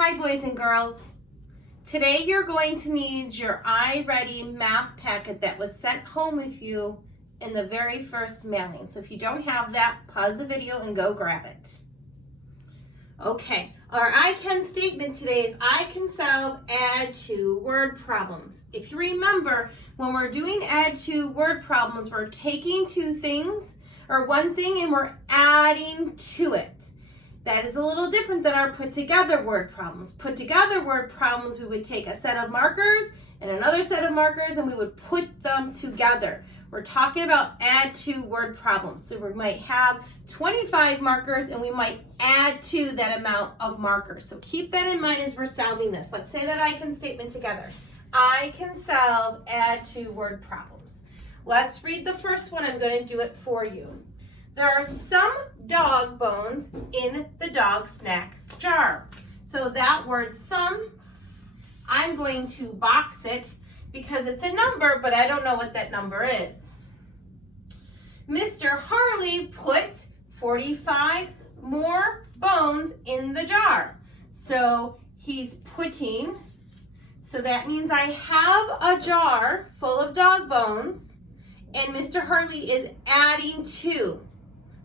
Hi boys and girls. Today you're going to need your iReady math packet that was sent home with you in the very first mailing. So if you don't have that, pause the video and go grab it. Okay, our I can statement today is I can solve add to word problems. If you remember, when we're doing add to word problems, we're taking two things or one thing and we're adding to it. That is a little different than our put together word problems. Put together word problems, we would take a set of markers and another set of markers and we would put them together. We're talking about add to word problems. So we might have 25 markers and we might add to that amount of markers. So keep that in mind as we're solving this. Let's say that I can statement together. I can solve add to word problems. Let's read the first one. I'm going to do it for you. There are some dog bones in the dog snack jar. So that word some, I'm going to box it because it's a number, but I don't know what that number is. Mr. Harley puts 45 more bones in the jar. So he's putting, so that means I have a jar full of dog bones and Mr. Harley is adding 2.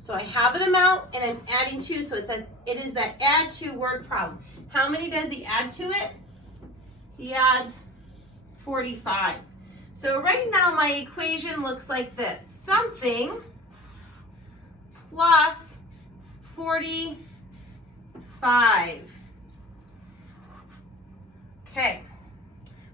So I have an amount and I'm adding 2, so it is that add to word problem. How many does he add to it? He adds 45. So right now my equation looks like this. Something plus 45. Okay,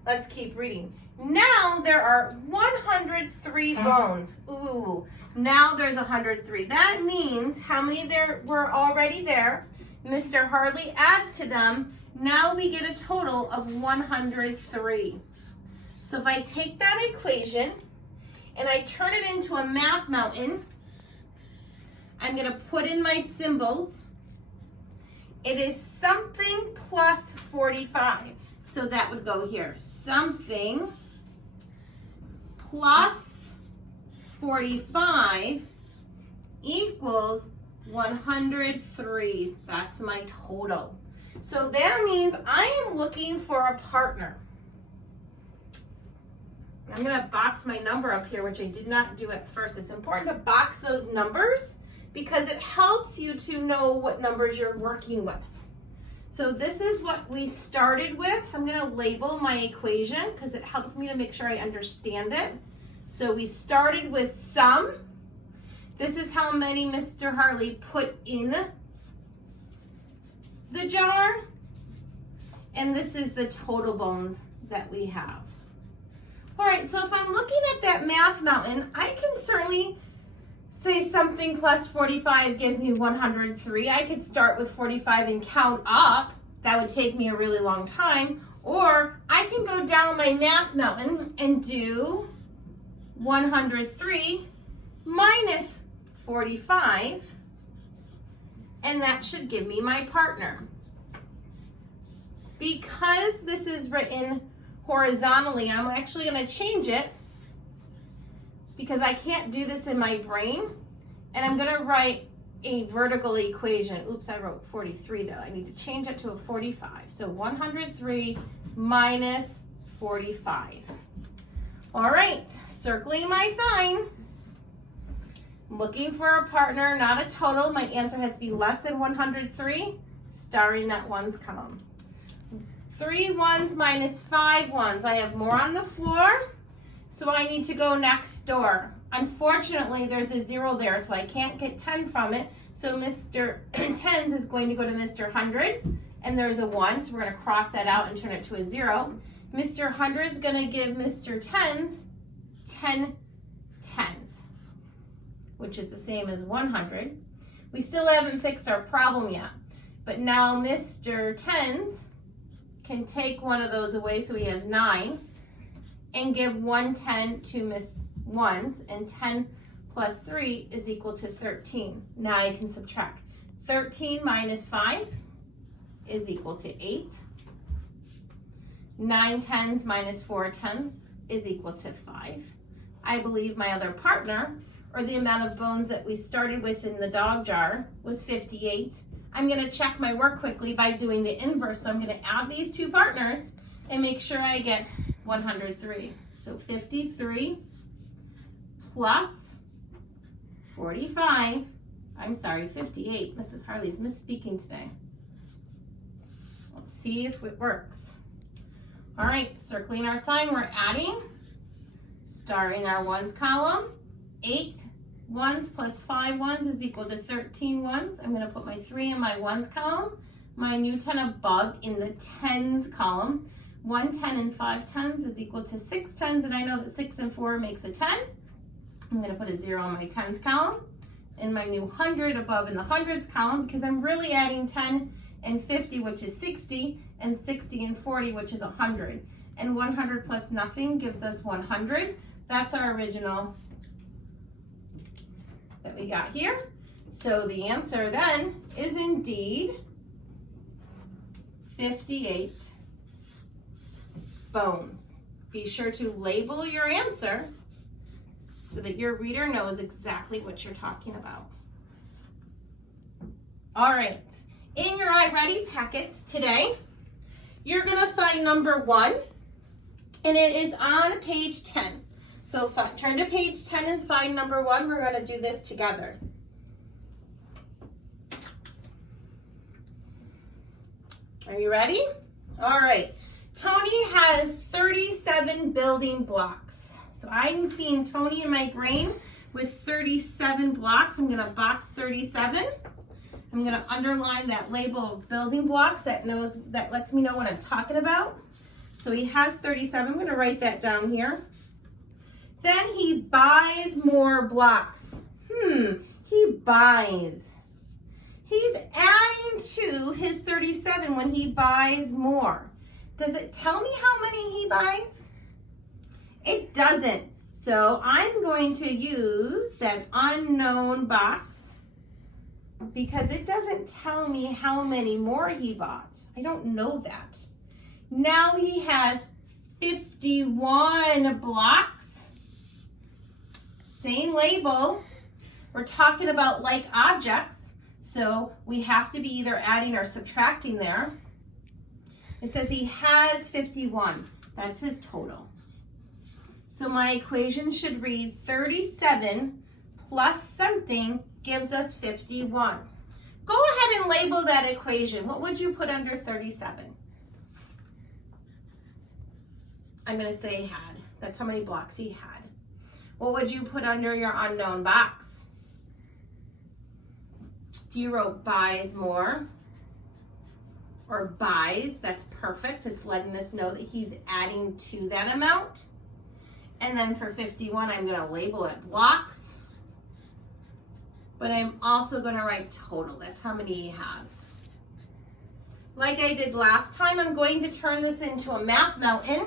let's keep reading. Now there are 103 bones. Ooh. Now there's 103. That means how many there were already there? Mr. Harley adds to them. Now we get a total of 103. So if I take that equation and I turn it into a math mountain, I'm going to put in my symbols. It is something plus 45. So that would go here. Something plus 45 equals 103. That's my total. So that means I am looking for a partner. I'm going to box my number up here, which I did not do at first. It's important to box those numbers because it helps you to know what numbers you're working with. So this is what we started with. I'm going to label my equation because it helps me to make sure I understand it. So we started with some. This is how many Mr. Harley put in the jar. And this is the total bones that we have. All right, so if I'm looking at that math mountain, I can certainly say something plus 45 gives me 103. I could start with 45 and count up. That would take me a really long time. Or I can go down my math mountain and do 103 minus 45, and that should give me my partner. Because this is written horizontally, I'm actually going to change it because I can't do this in my brain, and I'm going to write a vertical equation. Oops, I wrote 43 though. I need to change it to a 45. So 103 minus 45. All right, circling my sign. Looking for a partner, not a total. My answer has to be less than 103, starring that ones column. 3 ones minus 5 ones. I have more on the floor, so I need to go next door. Unfortunately, there's a 0 there, so I can't get 10 from it. So Mr. Tens is going to go to Mr. 100, and there's a 1, so we're going to cross that out and turn it to a 0. Mr. 100 is going to give Mr. Tens 10 tens, which is the same as 100. We still haven't fixed our problem yet, but now Mr. Tens can take one of those away, so he has 9, and give 1 10 to Miss Ones, and 10 plus 3 is equal to 13. Now I can subtract. 13 minus 5 is equal to 8. 9 tens minus 4 tens is equal to 5. I believe my other partner, or the amount of bones that we started with in the dog jar, was 58. I'm gonna check my work quickly by doing the inverse. So I'm gonna add these two partners and make sure I get 103. So 53 plus 45, I'm sorry, 58. Mrs. Harley's misspeaking today. Let's see if it works. All right, circling our sign, we're adding, starting our ones column. 8 ones plus 5 ones is equal to 13 ones. I'm gonna put my 3 in my ones column, my new 10 above in the tens column. 1 10 and 5 tens is equal to 6 tens, and I know that 6 and 4 makes a 10. I'm gonna put a 0 in my tens column, and my new 100 above in the hundreds column, because I'm really adding 10 and 50, which is 60, and 60 and 40, which is 100. And 100 plus nothing gives us 100. That's our original that we got here. So the answer then is indeed 58 bones. Be sure to label your answer so that your reader knows exactly what you're talking about. All right, in your iReady packets today, you're gonna find number 1, and it is on page 10. So turn to page 10 and find number 1. We're gonna do this together. Are you ready? All right. Tony has 37 building blocks. So I'm seeing Tony in my brain with 37 blocks. I'm gonna box 37. I'm gonna underline that label of building blocks that lets me know what I'm talking about. So he has 37, I'm gonna write that down here. Then he buys more blocks. He buys. He's adding to his 37 when he buys more. Does it tell me how many he buys? It doesn't. So I'm going to use that unknown box because it doesn't tell me how many more he bought. I don't know that. Now he has 51 blocks. Same label. We're talking about like objects, so we have to be either adding or subtracting there. It says he has 51. That's his total. So my equation should read 37 plus something gives us 51. Go ahead and label that equation. What would you put under 37? I'm going to say had. That's how many blocks he had. What would you put under your unknown box? If you wrote buys more or buys, that's perfect. It's letting us know that he's adding to that amount. And then for 51, I'm going to label it blocks. But I'm also going to write total. That's how many he has. Like I did last time, I'm going to turn this into a math mountain.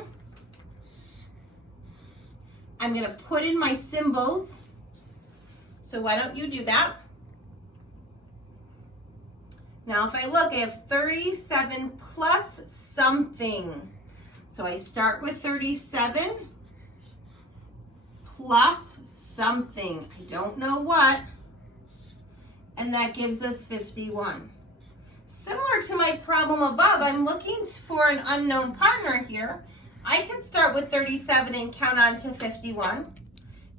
I'm going to put in my symbols. So why don't you do that? Now if I look, I have 37 plus something. So I start with 37 plus something. I don't know what. And that gives us 51. Similar to my problem above, I'm looking for an unknown partner here. I can start with 37 and count on to 51,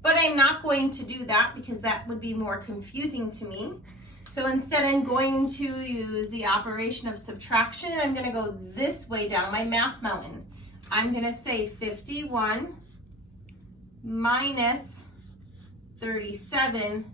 but I'm not going to do that because that would be more confusing to me. So instead I'm going to use the operation of subtraction, and I'm going to go this way down my math mountain. I'm going to say 51 minus 37,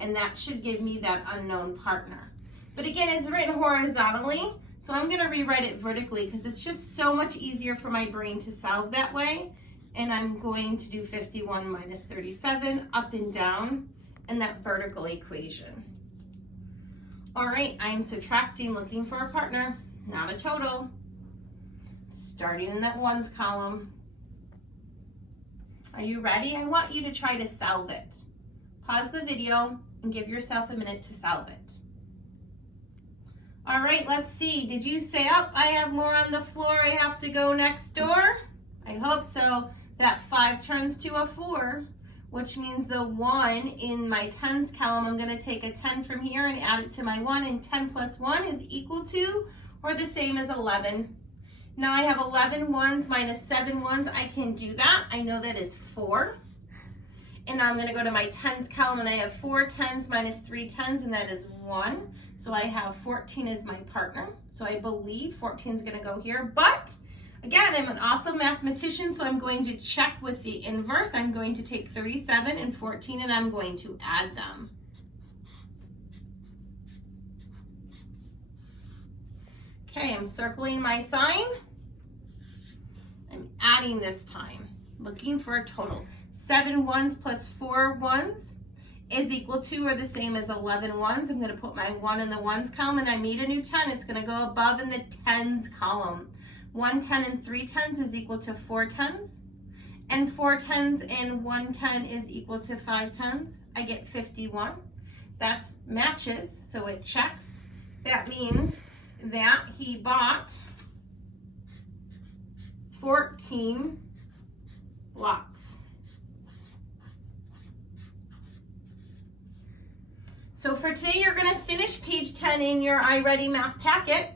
and that should give me that unknown partner. But again, it's written horizontally, so I'm going to rewrite it vertically because it's just so much easier for my brain to solve that way. And I'm going to do 51 minus 37 up and down in that vertical equation. All right, I'm subtracting, looking for a partner, not a total. Starting in that ones column. Are you ready? I want you to try to solve it. Pause the video and give yourself a minute to solve it. All right, let's see. Did you say, oh, I have more on the floor, I have to go next door? I hope so. That 5 turns to a 4. which means the 1 in my tens column, I'm going to take a 10 from here and add it to my 1, and 10 plus 1 is equal to or the same as 11. Now I have 11 ones minus 7 ones. I can do that. I know that is 4. And now I'm going to go to my tens column, and I have 4 tens minus 3 tens, and that is 1. So I have 14 as my partner. So I believe 14 is going to go here. But again, I'm an awesome mathematician, so I'm going to check with the inverse. I'm going to take 37 and 14, and I'm going to add them. Okay, I'm circling my sign. I'm adding this time, looking for a total. 7 ones plus 4 ones is equal to or the same as 11 ones. I'm going to put my 1 in the ones column, and I need a new 10. It's going to go above in the tens column. 1 10 and 3 tens is equal to 4 tens. And 4 tens and 1 10 is equal to 5 tens. I get 51. That's matches, so it checks. That means that he bought 14 blocks. So for today, you're going to finish page 10 in your iReady math packet.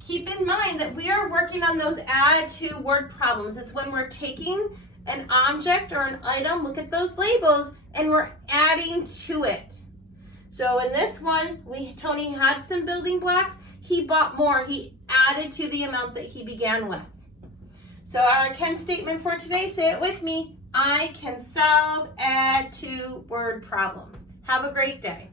Keep in mind that we are working on those add to word problems. It's when we're taking an object or an item, look at those labels, and we're adding to it. So in this one, Tony had some building blocks. He bought more. He added to the amount that he began with. So our can statement for today, say it with me. I can solve add to word problems. Have a great day.